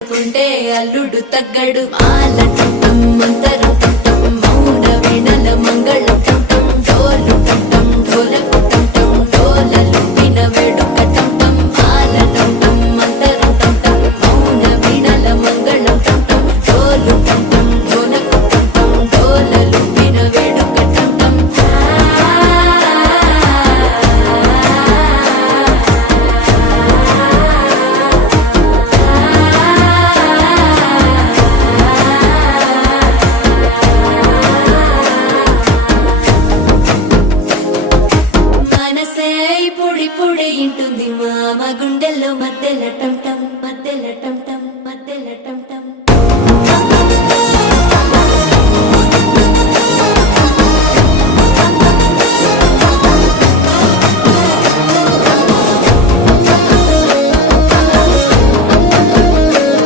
కుంటే అల్లుడు తగ్గడు మాల చుట్టం మంతరు చుట్టం మౌన వీణల మంగళ చుట్టం డోలు చుట్టం డోలకు చుట్టం డోలలు విన వేడుక